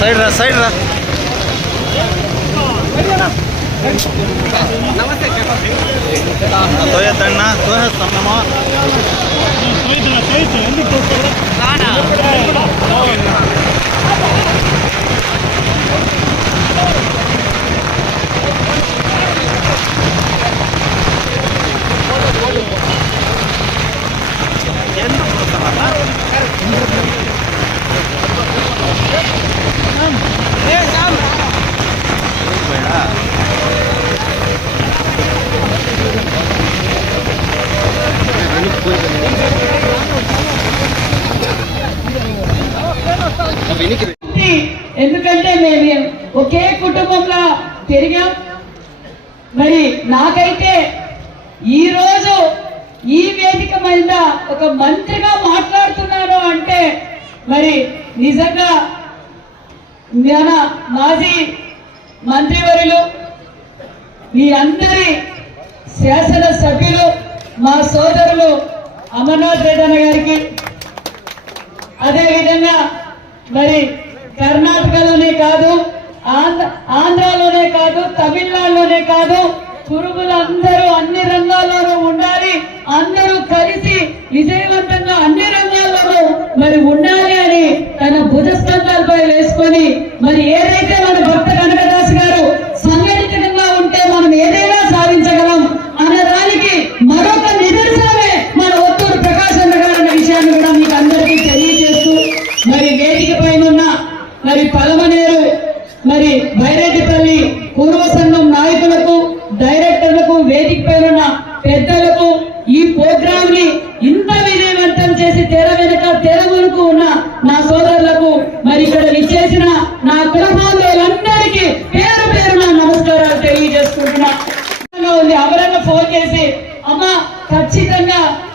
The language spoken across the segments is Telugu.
సైడ్ రా సైడ్ రా తోయద్దಣ್ಣ తోహేస్తామేమో ఉంది. ఎందుకంటే మేము ఒకే కుటుంబంలో పెరిగాం. మరి నాకైతే ఈ రోజు ఈ వేదిక మీద ఒక మంత్రిగా మాట్లాడుతున్నాను అంటే మరి నిజంగా మన మాజీ మంత్రివర్యులు మీ అందరి శాసన సభ్యులు మా సోదరులు అమర్నాథ్ రెడ్డి అన్న గారికి అదేవిధంగా మరి కర్ణాటకలోనే కాదు ఆంధ్రాలోనే కాదు తమిళనాడులోనే కాదు పురుగులందరూ అన్ని రంగాల్లోనూ ఉండాలి అందరూ కలిసి విజయవంతంగా అన్ని రంగాల్లోనూ మరి ఉండాలి అని తన భుజస్కంధాలపై వేసుకొని మరి ఏదైతే మన భక్త కనకదాస్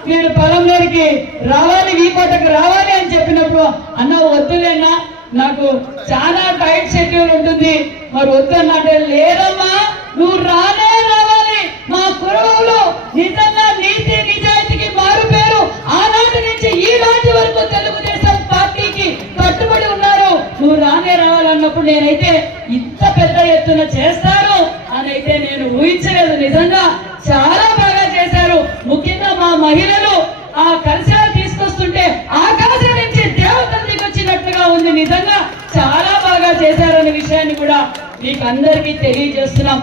నేను మీరు పొలంలోనికి రావాలి వీకోటకు రావాలి అని చెప్పినప్పుడు అన్న వద్దులేనా నాకు చాలా టైట్ షెడ్యూల్ ఉంటుంది. మరి వద్దన్న అంటే లేదమ్మా నువ్వు రానే రావాలి. మా కుటుంబంలో నిజంగా నీతి నిజాయితీకి మారు పేరు. ఆనాటి నుంచి ఈ నాటి వరకు తెలుగుదేశం పార్టీకి కట్టుబడి ఉన్నారు. నువ్వు రానే రావాలన్నప్పుడు నేనైతే ఇంత పెద్ద ఎత్తున చేస్తాను అని అయితే నేను ఊహించలేదు. నిజంగా చాలా చేశారు ముఖ్యంగా మా మహిళలు ఆ కలశాలు తీసుకొస్తుంటే ఆకాశం నుంచి దేవతలకి దిగొచ్చినట్లుగా ఉంది. నిజంగా చాలా బాగా చేశారనే విషయాన్ని కూడా మీకు అందరికీ తెలియజేస్తున్నాం.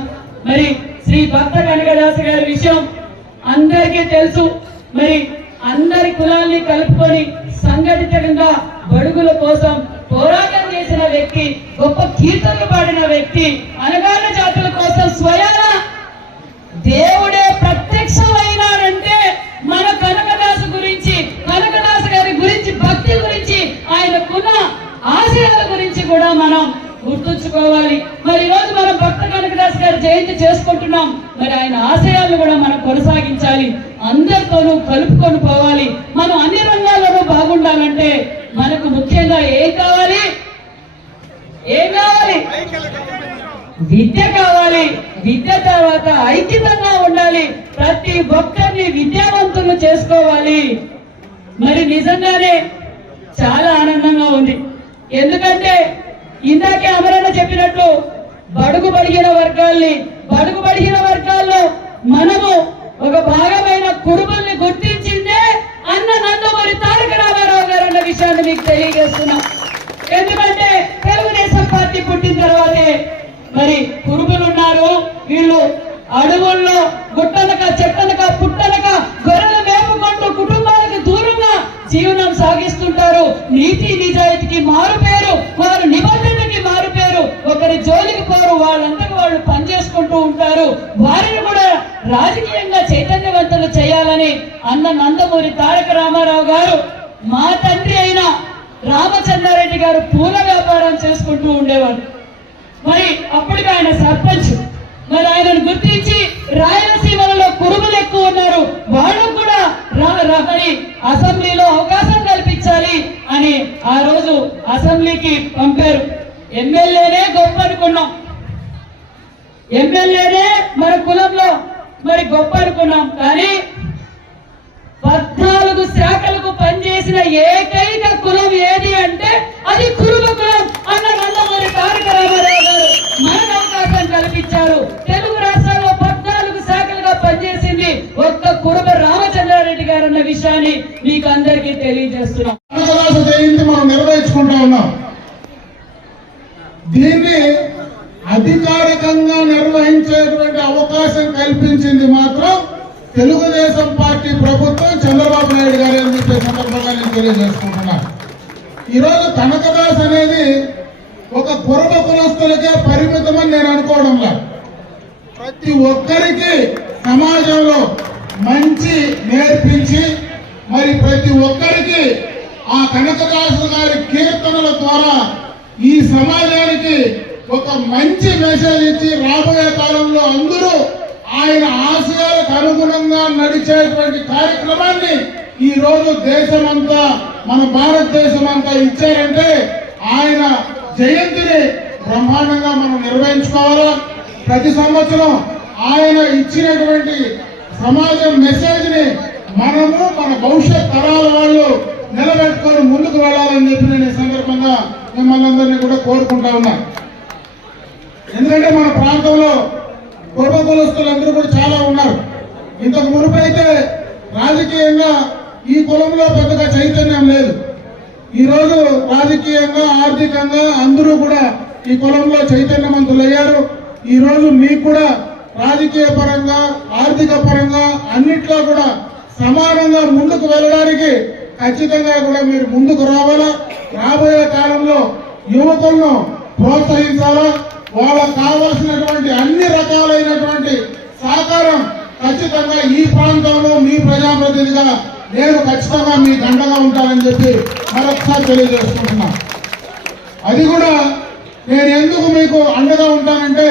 మరి శ్రీ భక్త కనకదాస గారి విషయం అందరికీ తెలుసు. మరి అందరి కులాల్ని కలుపుకొని సంఘటితంగా బడుగుల కోసం పోరాటం చేసిన వ్యక్తి గొప్ప కీర్తనలు పాడిన వ్యక్తి అనగాన జాతుల కోసం స్వయాన దేవ ఆశయాల గురించి కూడా మనం గుర్తుంచుకోవాలి. మరి ఈరోజు మనం భక్త కనకదాస్ గారి జయంతి చేసుకుంటున్నాం. మరి ఆయన ఆశయాలను కూడా మనం కొనసాగించాలి. అందరితోనూ కలుపుకొని పోవాలి. మనం అన్ని రంగాల్లోనూ బాగుండాలంటే మనకు ముఖ్యంగా ఏం కావాలి? ఏం కావాలి? విద్య కావాలి. విద్య తర్వాత ఐక్యతంగా ఉండాలి. ప్రతి ఒక్కరిని విద్యావంతులు చేసుకోవాలి. మరి నిజంగానే చాలా ఆనందంగా ఉంది. ఎందుకంటే ఇందాకే అమరన్న చెప్పినట్టు బడుగు బడిగిన వర్గాల్ని బడుగు బడిగిన వర్గాల్లో మనము ఒక భాగమైన కురుబల్ని గుర్తించిందే అన్న నందమూరి తారక రామారావు గారు అన్న విషయాన్ని మీకు తెలియజేస్తున్నాం. ఎందుకంటే తెలుగుదేశం పార్టీ పుట్టిన తర్వాతే మరి కురుబులు ఉన్నారు వీళ్ళు అడవుల్లో గుట్టనక చెట్టనక పుట్టనక గొర్రెలు మేపుకుంటూ కుటుంబ జీవనం సాగిస్తుంటారు. నీతి నిజాయితీకి మారు పేరు వారు నిబంధనకి మారు పేరు. ఒకరి జోలికి పోరు వాళ్ళందరూ వాళ్ళు పనిచేసుకుంటూ ఉంటారు. వారిని కూడా రాజకీయంగా చైతన్యవంతులు చేయాలని అన్న నందమూరి తారక రామారావు గారు మా తండ్రి అయిన రామచంద్రారెడ్డి గారు పూల వ్యాపారం చేసుకుంటూ ఉండేవారు. మరి అప్పటికి ఆయన సర్పంచ్. మరి ఆయనను గుర్తించి రాయలసీమలలో కురుములు ఎక్కువ ఉన్నారు. వాళ్ళు కూడా రా- అసెంబ్లీలో అవకాశం కల్పించాలి అని ఆ రోజు అసెంబ్లీకి పంపారు. ఎమ్మెల్యేనే గొప్ప అనుకున్నాం ఎమ్మెల్యేనే మన కులంలో మరి గొప్ప అనుకున్నాం కానీ పద్నాలుగు శాఖలకు పనిచేసిన ఏకైక కులం ఏది అంటే అది కురుమ కులం కురబ రామచంద్రారెడ్డి గారు ఉన్న విషయాన్ని మీకు అందరికీ తెలియజేస్తున్నాం జయంతి మనం నిర్వహించుకుంటా ఉన్నాం. దీన్ని అధికారికంగా నిర్వహించేటువంటి అవకాశం కల్పించింది మాత్రం తెలుగుదేశం పార్టీ ప్రభుత్వం చంద్రబాబు నాయుడు గారు అని చెప్పే సందర్భంగా నేను తెలియజేసుకుంటున్నాను. ఈరోజు కనకదాస్ అనేది ఒక కురబ కులస్తులకే పరిమితమని నేను అనుకోవడం ప్రతి ఒక్కరికి సమాజంలో మంచి నేర్పించి మరి ప్రతి ఒక్కరికి ఆ కనకదాసు గారి కీర్తనల ద్వారా ఈ సమాజానికి ఒక మంచి మెసేజ్ ఇచ్చి రాబోయే కాలంలో అందరూ ఆయన ఆశయాలకు అనుగుణంగా నడిచేటువంటి కార్యక్రమాన్ని ఈ రోజు దేశమంతా మన భారతదేశం అంతా ఇచ్చారంటే ఆయన జయంతిని బ్రహ్మాండంగా మనం నిర్వహించుకోవాలా? ప్రతి సంవత్సరం ఆయన ఇచ్చినటువంటి సమాజం మెసేజ్ని మనము మన భవిష్యత్ తరాల వాళ్ళు నిలబెట్టుకొని ముందుకు వెళ్ళాలని చెప్పి నేను ఈ సందర్భంగా మిమ్మల్ని అందరినీ కూడా కోరుకుంటా ఉన్నా. ఎందుకంటే మన ప్రాంతంలో కుటుంబ కులస్తులందరూ కూడా చాలా ఉన్నారు. ఇంతకు మునుపు అయితే రాజకీయంగా ఈ కులంలో పెద్దగా చైతన్యం లేదు. ఈ రోజు రాజకీయంగా ఆర్థికంగా అందరూ కూడా ఈ కులంలో చైతన్యవంతులయ్యారు. ఈ రోజు మీకు కూడా రాజకీయ పరంగా ఆర్థిక పరంగా అన్నిట్లో కూడా సమానంగా ముందుకు వెళ్ళడానికి ఖచ్చితంగా కూడా మీరు ముందుకు రావాలా? రాబోయే కాలంలో యువకులను ప్రోత్సహించాలా? వాళ్ళకు కావాల్సినటువంటి అన్ని రకాలైనటువంటి సహకారం ఖచ్చితంగా ఈ ప్రాంతంలో మీ ప్రజాప్రతినిధిగా నేను ఖచ్చితంగా మీ దండగా ఉంటానని చెప్పి మరొకసారి తెలియజేసుకుంటున్నా. అది కూడా నేను ఎందుకు మీకు అండగా ఉంటానంటే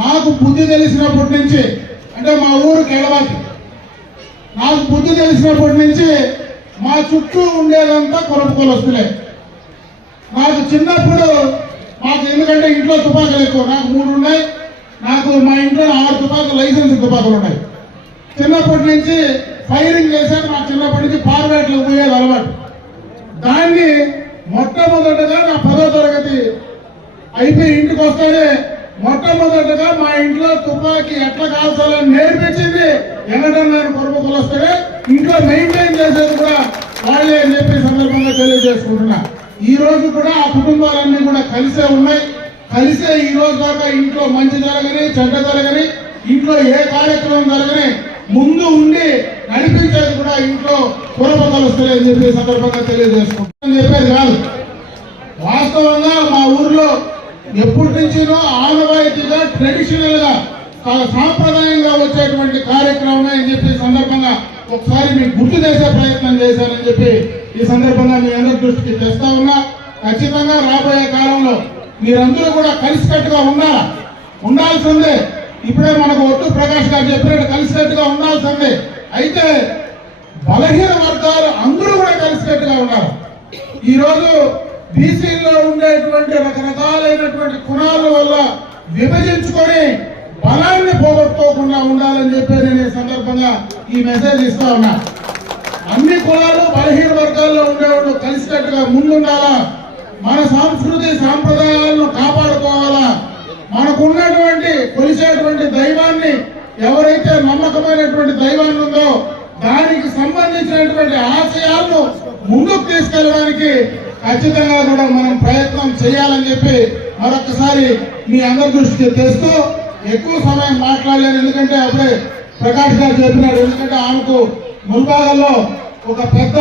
నాకు బుద్ధి తెలిసినప్పటి నుంచి అంటే మా ఊరు కేడవాకి నాకు బుద్ధి తెలిసినప్పటి నుంచి మా చుట్టూ ఉండేదంతా కొరపు కొలస్తులే. నాకు చిన్నప్పుడు మాకు ఎందుకంటే ఇంట్లో తుపాకులు ఎక్కువ నాకు మూడు ఉన్నాయి. నాకు మా ఇంట్లో ఆరు తుపాకులు లైసెన్స్ తుపాకులు ఉన్నాయి. చిన్నప్పటి నుంచి ఫైరింగ్ చేశాను నాకు చిన్నప్పటి నుంచి పార్వేట్లు పోయేది అలవాటు. దాన్ని మొట్టమొదటగా నా పదో తరగతి అయిపోయి ఇంటికి వస్తేనే మొట్టమొదటగా మా ఇంట్లో తుపాకీ ఎట్లా కాల్చాలని నేర్పించింది ఎన్నడన్నా కొరబకులు వస్తే ఇంట్లో మెయింటైన్ చేసేది కూడా వాళ్ళే అని చెప్పి సందర్భంగా తెలియజేసుకుంటున్నా. ఈ రోజు కూడా ఆ కుటుంబాలన్నీ కూడా కలిసే ఉన్నాయి. కలిసే ఈ రోజు దాకా ఇంట్లో మంచి జరగని చెడ్డ జరగని ఇంట్లో ఏ కార్యక్రమం జరగని ముందు ఉండి నడిపించేది కూడా ఇంట్లో పూర్వపదాలు వస్తాయని చెప్పి సందర్భంగా తెలియజేసుకుంటున్నాను చెప్పేది కాదు. వాస్తవంగా మా ఊర్లో ఎప్పటి నుంచినో ఆనవాయితీగా ట్రెడిషనల్గా సాంప్రదాయంగా వచ్చేటువంటి కార్యక్రమమే అని చెప్పి సందర్భంగా ఒకసారి మీకు గుర్తు చేసే ప్రయత్నం చేశానని చెప్పి ఈ సందర్భంగా మీ అందరి దృష్టికి తెస్తా ఉన్నా. ఖచ్చితంగా రాబోయే కాలంలో మీరందరూ కూడా కలిసికట్టుగా ఉండాలా? ఉండాల్సిందే. ఇప్పుడే మనకు ఒట్టు ప్రకాష్ గారు చెప్పినట్టు కలిసికట్టుగా ఉండాల్సిందే. అయితే బలహీన వర్గాలు అందరూ కూడా కలిసికట్టుగా ఉన్నారు ఈరోజు రోజు బీసీలో ఉండేటువంటి రకరకాలైనటువంటి కుణాల వల్ల విభజించుకొని బలాన్ని పోగొట్టుకోకుండా ఉండాలని చెప్పి నేను ఈ సందర్భంగా ఈ మెసేజ్ ఇస్తా ఉన్నా. అన్ని కులాలు బలహీన వర్గాల్లో ఉండేవాళ్ళు కలిసినట్టుగా ముందుండాలా? మన సంస్కృతి సాంప్రదాయాలను కాపాడుకోవాలా? మనకున్నటువంటి కొలిసేటువంటి దైవాన్ని ఎవరైతే నమ్మకమైనటువంటి దైవాన్ని ఉందో దానికి సంబంధించినటువంటి ఆశయాలను ముందుకు తీసుకెళ్ళడానికి ఖచ్చితంగా కూడా మనం ప్రయత్నం చేయాలని చెప్పి మరొకసారి మీ అందరి దృష్టికి తెస్తూ ఎక్కువ సమయం మాట్లాడలేను ఎందుకంటే అప్పుడే ప్రకాష్ గారు చెప్పినాడు ఎందుకంటే ఆమెకు ముల్బాగల్లో ఒక పెద్ద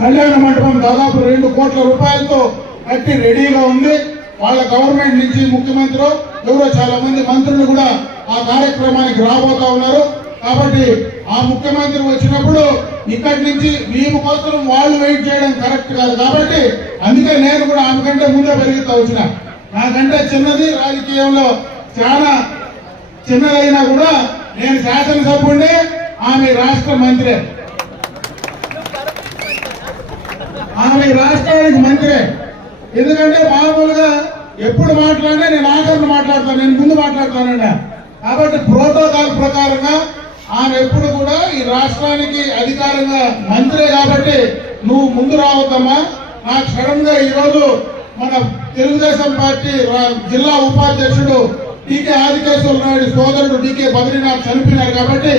కళ్యాణ మండపం దాదాపు రెండు కోట్ల రూపాయలతో కట్టి రెడీగా ఉంది. వాళ్ళ గవర్నమెంట్ నుంచి ముఖ్యమంత్రి ఎవరో చాలా మంది మంత్రులు కూడా ఆ కార్యక్రమానికి రాబోతా ఉన్నారు. కాబట్టి ఆ ముఖ్యమంత్రి వచ్చినప్పుడు ఇక్కడి నుంచి మేము కోసం వాళ్ళు వెయిట్ చేయడం కరెక్ట్ కాదు. కాబట్టి అందుకే నేను కూడా ఆమె కంటే ముందే పెరుగుతూ వచ్చిన. నాకంటే చిన్నది రాజకీయంలో చాలా చిన్నదైనా కూడా నేను శాసనసభ్యుడిని ఆమె రాష్ట్ర మంత్రి. ఆమె రాష్ట్రానికి మంత్రి. ఎందుకంటే మామూలుగా ఎప్పుడు మాట్లాడినా నేను ఆఖరిని మాట్లాడతాను నేను ముందు మాట్లాడతానండి కాబట్టి ప్రోటోకాల్ ప్రకారంగా ఆమె ఎప్పుడు కూడా ఈ రాష్ట్రానికి అధికారంగా మంత్రే కాబట్టి నువ్వు ముందు రావద్దమ్మా. నాకు సడన్గా ఈరోజు మన తెలుగుదేశం పార్టీ జిల్లా ఉపాధ్యక్షుడు టీకే ఆదికేశ్వర నాయుడు సోదరుడు టీకే బద్రీనాథ్ చనిపోయినారు కాబట్టి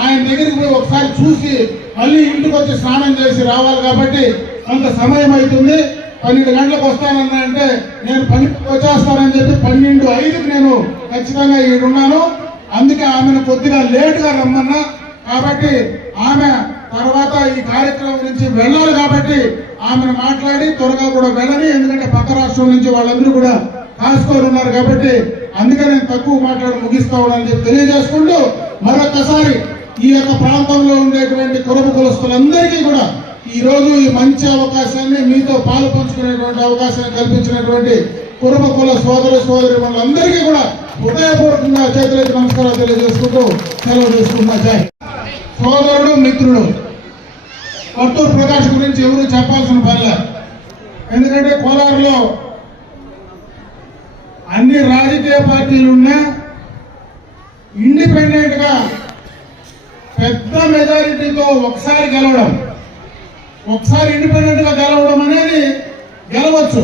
ఆయన దగ్గరికి పోయి ఒకసారి చూసి మళ్ళీ ఇంటికి వచ్చి స్నానం చేసి రావాలి కాబట్టి కొంత సమయం అవుతుంది. పన్నెండు గంటలకు వస్తానన్నా అంటే నేను పని వచ్చేస్తానని చెప్పి పన్నెండు ఐదుకి నేను ఖచ్చితంగా ఈడున్నాను. అందుకే ఆమెను కొద్దిగా లేటుగా రమ్మన్నా. కాబట్టి ఆమె తర్వాత ఈ కార్యక్రమం నుంచి వెళ్ళాలి కాబట్టి ఆమెను మాట్లాడి త్వరగా కూడా వెళ్ళని ఎందుకంటే పక్క రాష్ట్రం నుంచి వాళ్ళందరూ కూడా కాసుకొని ఉన్నారు కాబట్టి అందుకే నేను తక్కువ మాట్లాడి ముగిస్తా ఉన్నానని చెప్పి తెలియజేసుకుంటూ మరొకసారి ఈ యొక్క ప్రాంతంలో ఉండేటువంటి కురబ కులస్తులందరికీ కూడా ఈరోజు ఈ మంచి అవకాశాన్ని మీతో పాలు పంచుకునేటువంటి అవకాశాన్ని కల్పించినటువంటి కురుమ కుల సోదర సోదరి వాళ్ళందరికీ కూడా హృదయపూర్వకంగా చేతులెత్తి నమస్కారాలు తెలియజేసుకుంటూ సెలవు చేసుకుంటున్నా జై సోదరుడు మిత్రుడు. కొత్తూరు ప్రకాష్ గురించి ఎవరు చెప్పాల్సిన పనిలే ఎందుకంటే కోలారులో అన్ని రాజకీయ పార్టీలు ఉన్నా పెద్ద మెజారిటీతో ఒకసారి గెలవడం ఒకసారి ఇండిపెండెంట్గా గెలవడం అనేది గెలవచ్చు.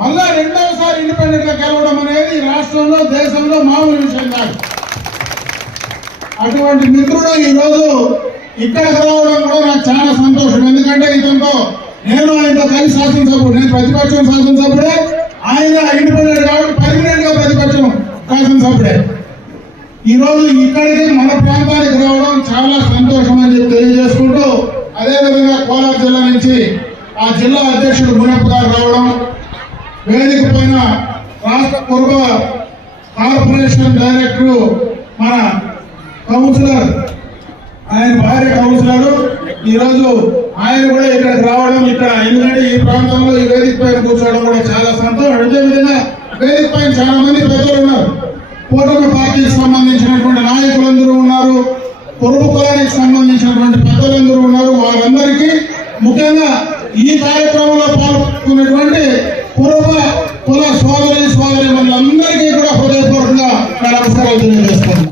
మళ్ళా రెండవసారి ఇండిపెండెంట్గా గెలవడం అనేది రాష్ట్రంలో దేశంలో మామూలు విషయం కాదు. అటువంటి మిత్రుడు ఈ రోజు కలవడం కూడా నాకు చాలా సంతోషం. ఎందుకంటే ఇతనితో నేను ఆయనతో కలిసి శాసనసభ్యుడు నేను ప్రతిపక్షం శాసనసభ్యుడే ఆయన ఇండిపెండెంట్ కాబట్టి పర్మనెంట్గా ప్రతిపక్షం శాసనసభ్యుడే. ఈరోజు ఇక్కడికి మన ప్రాంతానికి రావడం చాలా సంతోషం అని చెప్పి తెలియజేసుకుంటూ అదేవిధంగా కోలార్ జిల్లా నుంచి ఆ జిల్లా అధ్యక్షుడు మునప్ప గారు రావడం వేదిక పైన రాష్ట్ర పూర్వ కార్పొరేషన్ డైరెక్టర్ మన కౌన్సిలర్ ఆయన భార్య కౌన్సిలర్. ఈరోజు ఆయన కూడా ఇక్కడికి రావడం ఇక్కడ ఎందుకంటే ఈ ప్రాంతంలో ఈ వేదిక పైన కూర్చోవడం కూడా చాలా సంతోషం. అదేవిధంగా వేదిక పైన చాలా మంది ప్రజలు ఉన్నారు. కూటమి పార్టీకి సంబంధించినటువంటి నాయకులందరూ ఉన్నారు. పొరుగు కులానికి సంబంధించినటువంటి పెద్దలందరూ ఉన్నారు. వారందరికీ ముఖ్యంగా ఈ కార్యక్రమంలో పాల్గొనేటువంటి కుల కుల సోదరి సోదరి మనందరికీ కూడా హృదయపూర్వకంగా నమస్కారాలు తెలియజేస్తాను.